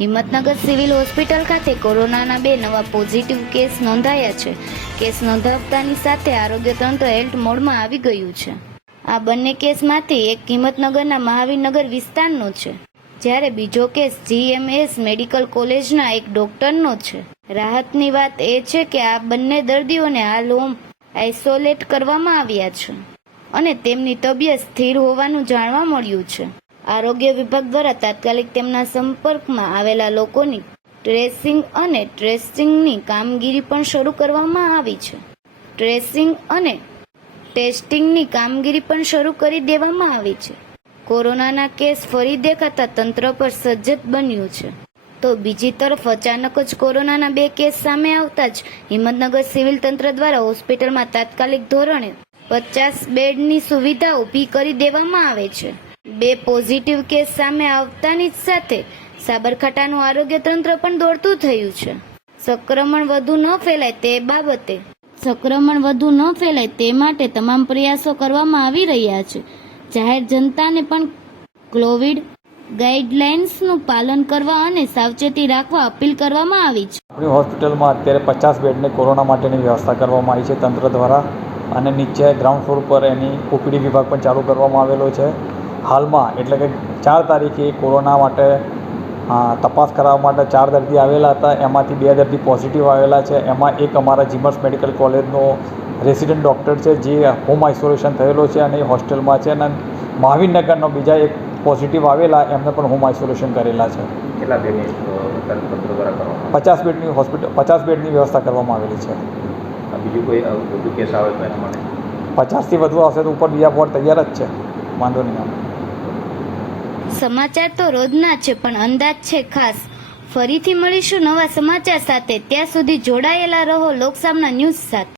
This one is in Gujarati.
હિંમતનગર સિવિલ હોસ્પિટલ ખાતે કોરોનાના બે નવા પોઝિટિવ કેસ નોંધાયા છે. કેસ નોંધાવતાની સાથે આરોગ્ય તંત્ર એલ્ટ મોડમાં આવી ગયું છે. આ બંને કેસમાંથી એક હિંમતનગરના મહાવીરનગર વિસ્તારનો છે, જ્યારે બીજો કેસ જીએમએસ મેડિકલ કોલેજના એક ડોક્ટરનો છે. રાહતની વાત એ છે કે આ બંને દર્દીઓને હાલ હોમ આઇસોલેટ કરવામાં આવ્યા છે અને તેમની તબિયત સ્થિર હોવાનું જાણવા મળ્યું છે. આરોગ્ય વિભાગ દ્વારા તાત્કાલિક તેમના સંપર્કમાં આવેલા લોકોની ટ્રેસિંગ અને ટ્રેસિંગની કામગીરી પણ શરૂ કરવામાં આવી છે. ટ્રેસિંગ અને ટેસ્ટિંગની કામગીરી પણ શરૂ કરી દેવામાં આવી છે. કોરોનાના કેસ ફરી દેખાતા તંત્ર પર સજ્જત બન્યું છે. તો બીજી તરફ અચાનક જ કોરોનાના બે કેસ સામે આવતા જ હિંમતનગર સિવિલ તંત્ર દ્વારા હોસ્પિટલમાં તાત્કાલિક ધોરણે પચાસ બેડની સુવિધા ઊભી કરી દેવામાં આવે છે. બે પોઝિટિવ કેસ સામે આવતાની જ સાથે સાબરકાંઠાનું આરોગ્ય તંત્ર પણ દોડતું થયું છે. સંક્રમણ વધુ ન ફેલાય તે બાબતે સંક્રમણ વધુ ન ફેલાય તે માટે તમામ પ્રયાસો કરવામાં આવી રહ્યા છે. જાહેર જનતાને પણ કોવિડ ગાઈડલાઇન્સનું પાલન કરવા અને સાવચેતી રાખવા અપીલ કરવામાં આવી છે. આપણી હોસ્પિટલમાં અત્યારે પચાસ બેડની કોરોના માટેની વ્યવસ્થા કરવામાં આવી છે તંત્ર દ્વારા અને નીચે ગ્રાઉન્ડ ફ્લોર પર એની ઓપીડી વિભાગ પણ ચાલુ કરવામાં આવેલો છે. હાલમાં એટલે કે ચાર તારીખે કોરોના માટે તપાસ કરાવવા માટે ચાર દર્દી આવેલા હતા. એમાંથી બે દર્દી પોઝિટિવ આવેલા છે. એમાં એક અમારા જીમર્સ મેડિકલ કોલેજનો રેસિડન્ટ ડૉક્ટર છે જે હોમ આઇસોલેશન થયેલો છે અને એ હોસ્ટેલમાં છે. અને મહાવીરનગરનો બીજા એક પોઝિટિવ આવેલા એમને પણ હોમ આઇસોલેશન કરેલા છે. કેટલા બેડની પચાસ બેડની હોસ્પિટલ પચાસ બેડની વ્યવસ્થા કરવામાં આવેલી છે. બીજું કોઈ વધુ કેસ આવે તો એના માટે? પચાસથી વધુ આવશે તો ઉપર બીજા વોર્ડ તૈયાર જ છે. વાંધો નહીં આવે સમાચાર તો રોજના છે, પણ અંદાજ છે ખાસ. ફરીથી મળીશું નવા સમાચાર સાથે. ત્યાં સુધી જોડાયેલા રહો લોકસામના ન્યૂઝ સાથે.